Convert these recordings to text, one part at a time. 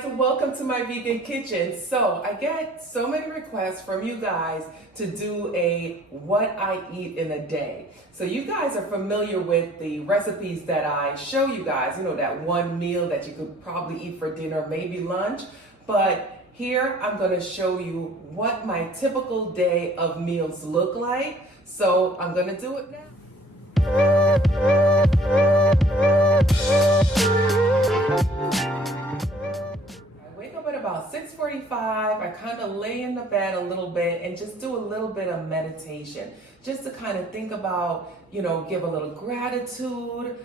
guys, welcome to my vegan kitchen. So I get so many requests from you guys to do a what I eat in a day. So you guys are familiar with the recipes that I show you guys, that one meal that you could probably eat for dinner, maybe lunch. But here I'm going to show you what my typical day of meals look like. So I'm going to do it now. At about 6:45, I kind of lay in the bed a little bit and just do a little bit of meditation, just to kind of think about, give a little gratitude,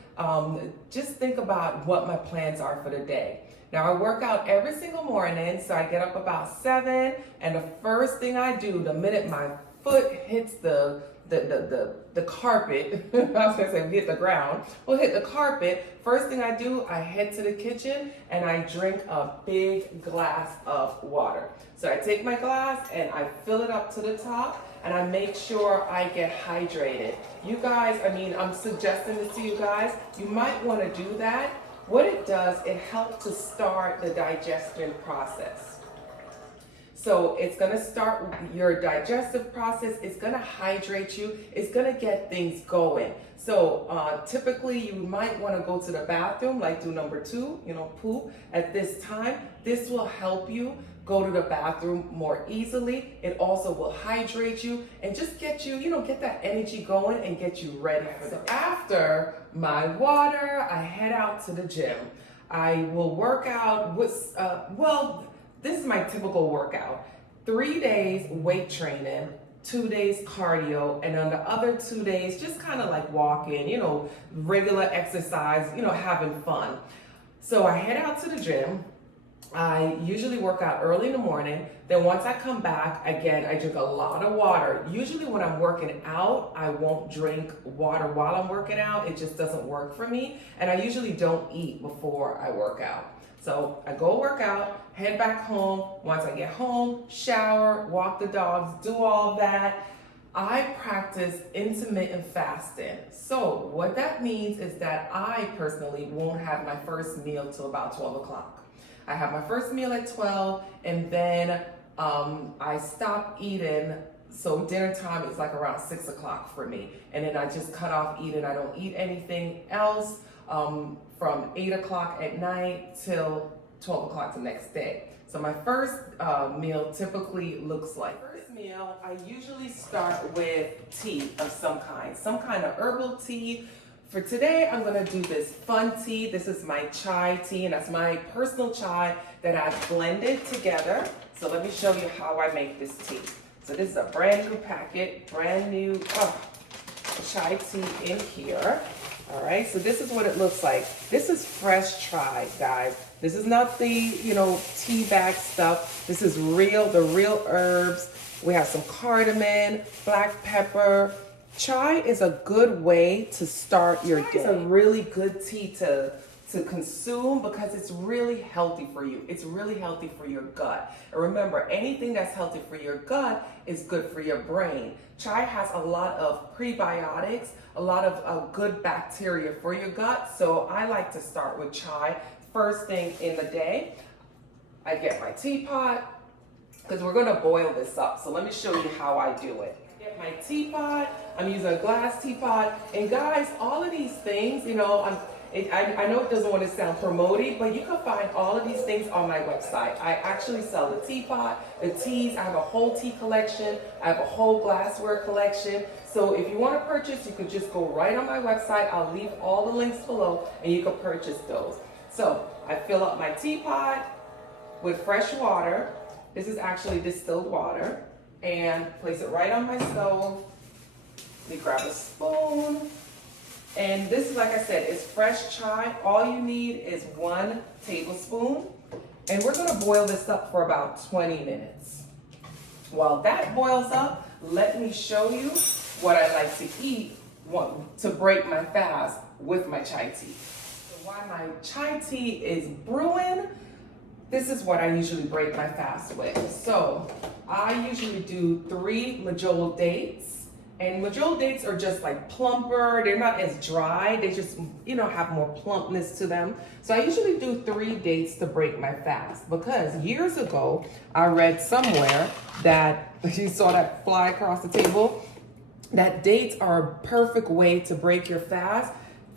just think about what my plans are for the day. Now I work out every single morning, so I get up about 7, and the first thing I do, the minute my foot hits the carpet, I was gonna say hit the ground, well, hit the carpet, first thing I do, I head to the kitchen and I drink a big glass of water. So I take my glass and I fill it up to the top and I make sure I get hydrated. You guys, I'm suggesting this to you guys, you might wanna do that. What it does, it helps to start the digestion process. So it's gonna start your digestive process, it's gonna hydrate you, it's gonna get things going. So typically you might wanna go to the bathroom, like do number 2, poop at this time. This will help you go to the bathroom more easily. It also will hydrate you and just get you, get that energy going and get you ready for the after my water, I head out to the gym. I will work out with, this is my typical workout. 3 days weight training, 2 days cardio, and on the other 2 days, just kind of like walking, regular exercise, having fun. So I head out to the gym. I usually work out early in the morning. Then once I come back, again, I drink a lot of water. Usually when I'm working out, I won't drink water while I'm working out. It just doesn't work for me. And I usually don't eat before I work out. So I go work out, head back home. Once I get home, shower, walk the dogs, do all that. I practice intermittent fasting. So what that means is that I personally won't have my first meal till about 12 o'clock. I have my first meal at 12 and then I stop eating. So dinner time is like around 6 o'clock for me. And then I just cut off eating. I don't eat anything else from 8 o'clock at night till 12 o'clock the next day. So my first meal typically looks like, first meal, I usually start with tea of some kind of herbal tea. For today, I'm gonna do this fun tea. This is my chai tea, and that's my personal chai that I've blended together. So let me show you how I make this tea. So this is a brand new packet, brand new chai tea in here. All right, so this is what it looks like. This is fresh chai, guys. This is not the, tea bag stuff. This is the real herbs. We have some cardamom, black pepper. Chai is a good way to start your day. It's a really good tea to consume because it's really healthy for you. It's really healthy for your gut. And remember, anything that's healthy for your gut is good for your brain. Chai has a lot of prebiotics, a lot of good bacteria for your gut. So I like to start with chai first thing in the day. I get my teapot because we're going to boil this up. So let me show you how I do it. Get my teapot. I'm using a glass teapot. And guys, all of these things, I know it doesn't want to sound promoting, but you can find all of these things on my website. I actually sell the teapot, the teas. I have a whole tea collection. I have a whole glassware collection. So if you want to purchase, you could just go right on my website. I'll leave all the links below and you can purchase those. So I fill up my teapot with fresh water. This is actually distilled water. And place it right on my stove. We grab a spoon. And this is, like I said, it's fresh chai. All you need is 1 tablespoon. And we're gonna boil this up for about 20 minutes. While that boils up, let me show you what I like to eat to break my fast with my chai tea. So while my chai tea is brewing, this is what I usually break my fast with. So I usually do 3 majol dates And Majol dates are just like plumper. They're not as dry. They just, have more plumpness to them. So I usually do 3 dates to break my fast, because years ago I read somewhere that, you saw that fly across the table, that dates are a perfect way to break your fast.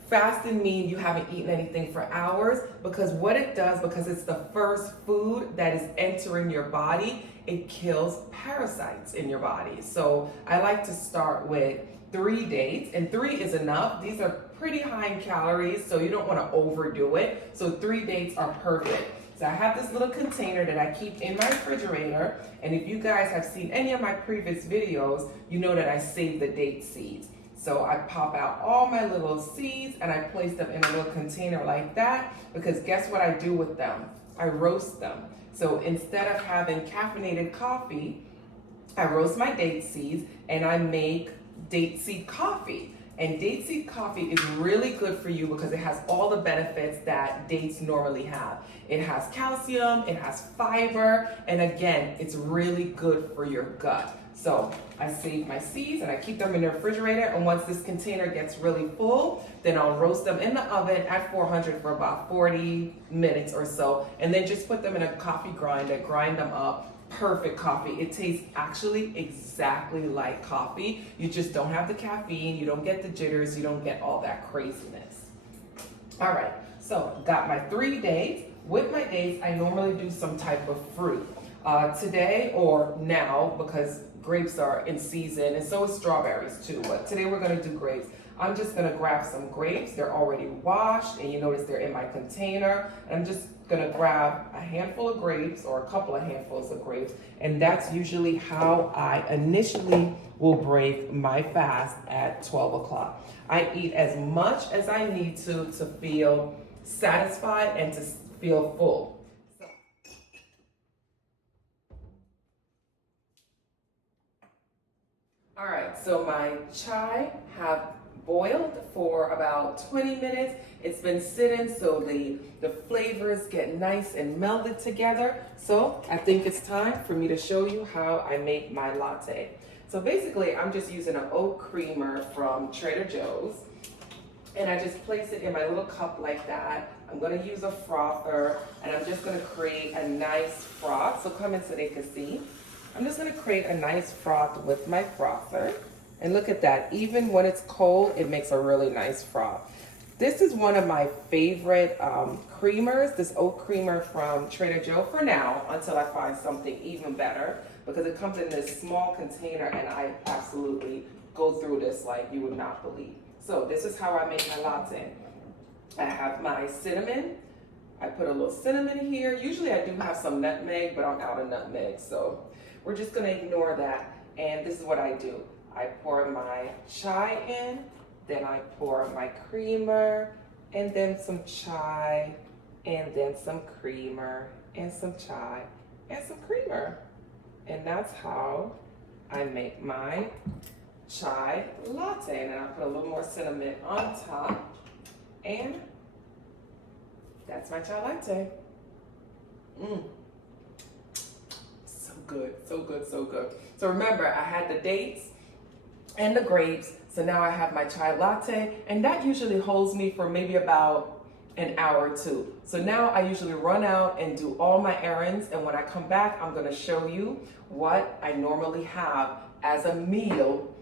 Fasting means you haven't eaten anything for hours, because what it does, because it's the first food that is entering your body, it kills parasites in your body. So I like to start with 3 dates, and 3 is enough. These are pretty high in calories, so you don't want to overdo it. So 3 dates are perfect. So I have this little container that I keep in my refrigerator, and if you guys have seen any of my previous videos, you know that I save the date seeds. So I pop out all my little seeds and I place them in a little container like that, because guess what I do with them? I roast them. So instead of having caffeinated coffee, I roast my date seeds and I make date seed coffee. And date seed coffee is really good for you because it has all the benefits that dates normally have. It has calcium, it has fiber, and again, it's really good for your gut. So I save my seeds and I keep them in the refrigerator, and once this container gets really full, then I'll roast them in the oven at 400 for about 40 minutes or so, and then just put them in a coffee grinder, grind them up. Perfect coffee. It tastes actually exactly like coffee. You just don't have the caffeine, you don't get the jitters, you don't get all that craziness. All right, so got my 3 dates. With my dates, I normally do some type of fruit. Today, or now, because grapes are in season, and so is strawberries too, but today we're gonna do grapes. I'm just gonna grab some grapes. They're already washed, and you notice they're in my container. I'm just gonna grab a handful of grapes, or a couple of handfuls of grapes, and that's usually how I initially will break my fast at 12 o'clock. I eat as much as I need to feel satisfied and to feel full. All right, so my chai have boiled for about 20 minutes. It's been sitting so the flavors get nice and melded together. So I think it's time for me to show you how I make my latte. So basically, I'm just using an oat creamer from Trader Joe's, and I just place it in my little cup like that. I'm gonna use a frother, and I'm just gonna create a nice froth. So come in so they can see. I'm just gonna create a nice froth with my frother. And look at that, even when it's cold, it makes a really nice froth. This is one of my favorite creamers, this oat creamer from Trader Joe for now, until I find something even better, because it comes in this small container and I absolutely go through this like you would not believe. So this is how I make my latte. I have my cinnamon. I put a little cinnamon here. Usually I do have some nutmeg, but I'm out of nutmeg, so we're just gonna ignore that. And this is what I do. I pour my chai in, then I pour my creamer, and then some chai, and then some creamer, and some chai, and some creamer. And that's how I make my chai latte. And then I put a little more cinnamon on top, and that's my chai latte. So good, so good, so good. So remember, I had the dates and the grapes, so now I have my chai latte, and that usually holds me for maybe about an hour or two. So now I usually run out and do all my errands, and when I come back, I'm gonna show you what I normally have as a meal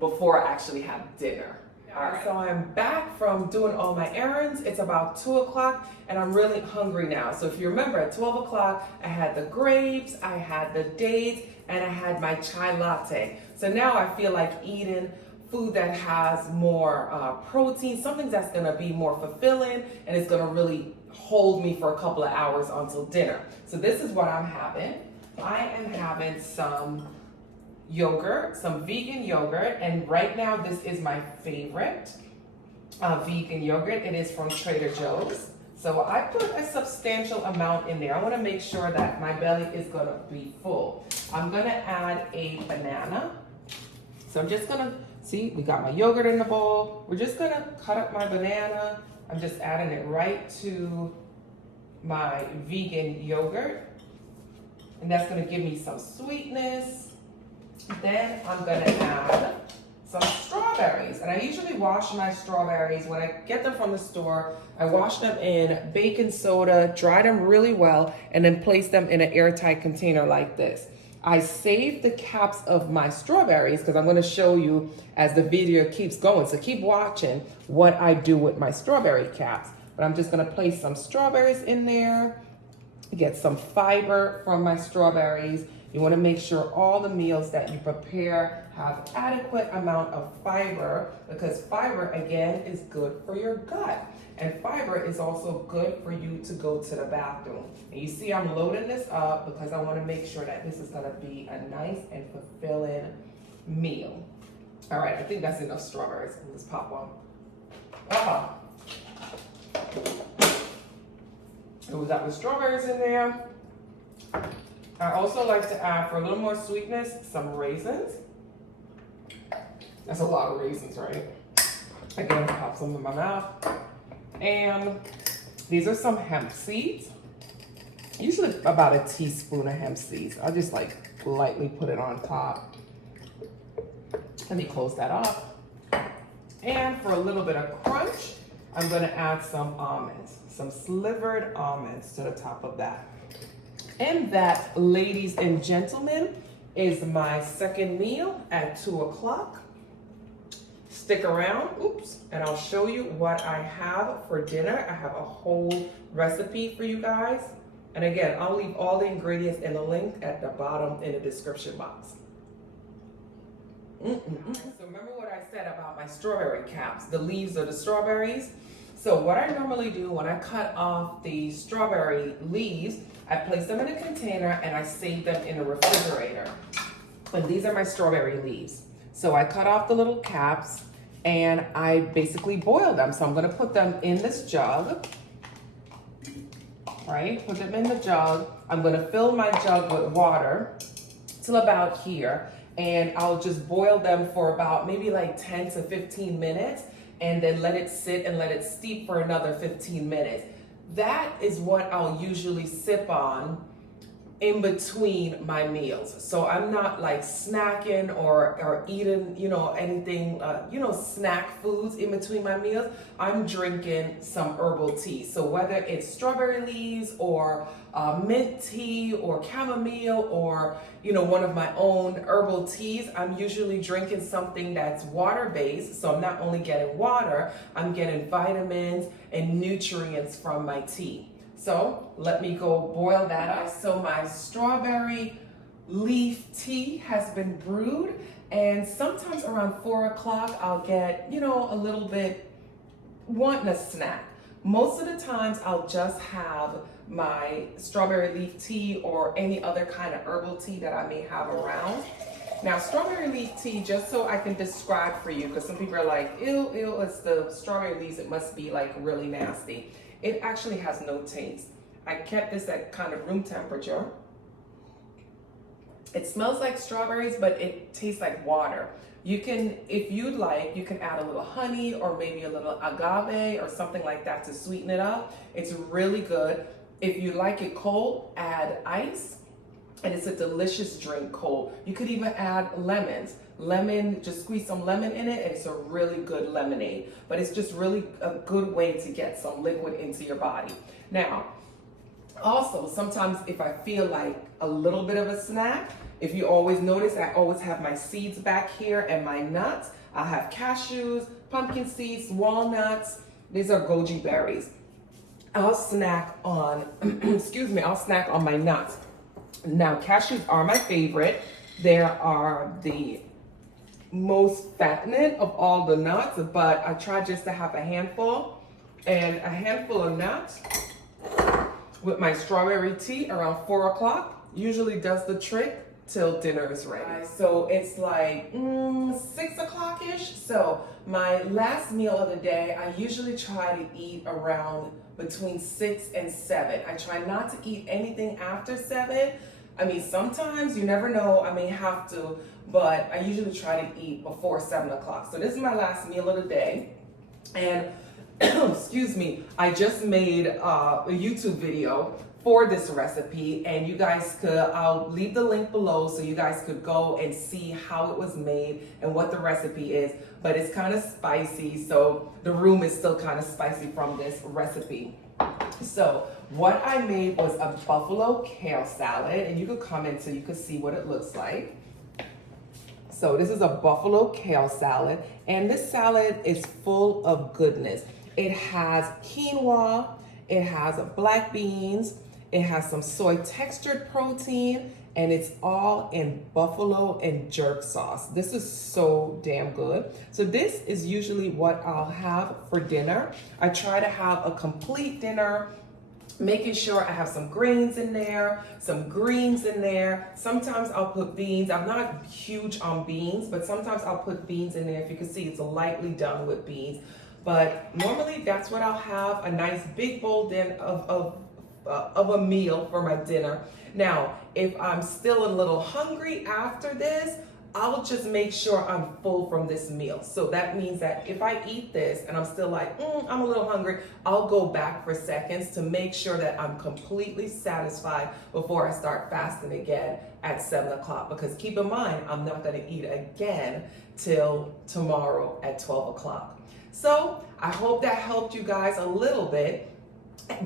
before I actually have dinner. All right. So I'm back from doing all my errands. It's about 2 o'clock and I'm really hungry now. So if you remember, at 12 o'clock, I had the grapes, I had the dates, and I had my chai latte. So now I feel like eating food that has more protein, something that's gonna be more fulfilling and it's gonna really hold me for a couple of hours until dinner. So this is what I'm having. I am having some yogurt, some vegan yogurt, and right now this is my favorite vegan yogurt. It is from Trader Joe's. So I put a substantial amount in there. I want to make sure that my belly is going to be full. I'm going to add a banana. So I'm just going to, see, we got my yogurt in the bowl. We're just going to cut up my banana. I'm just adding it right to my vegan yogurt. And that's going to give me some sweetness. Then I'm going to add some strawberries. And I usually wash my strawberries when I get them from the store. I wash them in baking soda, dry them really well, and then place them in an airtight container like this. I save the caps of my strawberries because I'm going to show you as the video keeps going. So keep watching what I do with my strawberry caps. But I'm just going to place some strawberries in there, get some fiber from my strawberries. You want to make sure all the meals that you prepare have adequate amount of fiber, because fiber, again, is good for your gut. And fiber is also good for you to go to the bathroom. And you see I'm loading this up because I want to make sure that this is going to be a nice and fulfilling meal. All right, I think that's enough strawberries. Let's pop one. So we got the strawberries in there. I also like to add, for a little more sweetness, some raisins. That's a lot of raisins, right? Again, pop some in my mouth. And these are some hemp seeds. Usually about a teaspoon of hemp seeds. I'll just like lightly put it on top. Let me close that up. And for a little bit of crunch, I'm gonna add some almonds, some slivered almonds to the top of that. And that, ladies and gentlemen, is my second meal at 2 o'clock. Stick around, and I'll show you what I have for dinner. I have a whole recipe for you guys. And again, I'll leave all the ingredients in the link at the bottom in the description box. So remember what I said about my strawberry caps, the leaves of the strawberries. So what I normally do when I cut off the strawberry leaves, I place them in a container and I save them in a refrigerator. And these are my strawberry leaves. So I cut off the little caps and I basically boil them. So I'm gonna put them in this jug, right? Put them in the jug. I'm gonna fill my jug with water till about here. And I'll just boil them for about maybe like 10 to 15 minutes and then let it sit and let it steep for another 15 minutes. That is what I'll usually sip on in between my meals. So I'm not like snacking or eating, anything, snack foods in between my meals. I'm drinking some herbal tea. So whether it's strawberry leaves or mint tea or chamomile or, one of my own herbal teas, I'm usually drinking something that's water-based. So I'm not only getting water, I'm getting vitamins and nutrients from my tea. So let me go boil that up. So my strawberry leaf tea has been brewed, and sometimes around 4 o'clock I'll get, a little bit wanting a snack. Most of the times I'll just have my strawberry leaf tea or any other kind of herbal tea that I may have around. Now, strawberry leaf tea, just so I can describe for you, because some people are like, ew, it's the strawberry leaves, it must be like really nasty. It actually has no taste. I kept this at kind of room temperature. It smells like strawberries, but it tastes like water. You can, if you'd like, you can add a little honey or maybe a little agave or something like that to sweeten it up. It's really good. If you like it cold, add ice, and it's a delicious drink cold. You could even add lemons. Just squeeze some lemon in it, and it's a really good lemonade. But it's just really a good way to get some liquid into your body. Now, also, sometimes if I feel like a little bit of a snack, if you always notice, I always have my seeds back here and my nuts. I have cashews, pumpkin seeds, walnuts. These are goji berries. I'll snack on, I'll snack on my nuts. Now, cashews are my favorite. They are the most fattening of all the nuts, but I try just to have a handful, and a handful of nuts with my strawberry tea around 4 o'clock usually does the trick till dinner is ready. So it's like 6 o'clock-ish. So my last meal of the day, I usually try to eat around between 6 and 7. I try not to eat anything after 7. I mean, sometimes, you never know, I may have to, but I usually try to eat before 7 o'clock. So this is my last meal of the day. And excuse me, I just made a YouTube video for this recipe, and you guys could, I'll leave the link below so you guys could go and see how it was made and what the recipe is. But it's kind of spicy, so the room is still kind of spicy from this recipe. So what I made was a buffalo kale salad, and you could come in so you could see what it looks like. So this is a buffalo kale salad, and this salad is full of goodness. It has quinoa, it has black beans, it has some soy textured protein, and it's all in buffalo and jerk sauce. This is so damn good. So this is usually what I'll have for dinner. I try to have a complete dinner, making sure I have some grains in there, some greens in there. Sometimes I'll put beans. I'm not huge on beans, but sometimes I'll put beans in there. If you can see, it's lightly done with beans. But normally that's what I'll have, a nice big bowl of a meal for my dinner. Now, if I'm still a little hungry after this, I'll just make sure I'm full from this meal. So that means that if I eat this and I'm still like, I'm a little hungry, I'll go back for seconds to make sure that I'm completely satisfied before I start fasting again at 7 o'clock. Because keep in mind, I'm not gonna eat again till tomorrow at 12 o'clock. So I hope that helped you guys a little bit,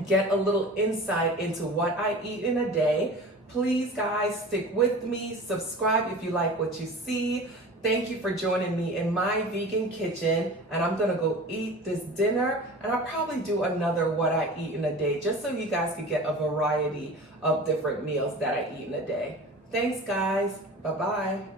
get a little insight into what I eat in a day. Please, guys, stick with me. Subscribe if you like what you see. Thank you for joining me in my vegan kitchen. And I'm gonna go eat this dinner, and I'll probably do another what I eat in a day, just so you guys can get a variety of different meals that I eat in a day. Thanks, guys. Bye-bye.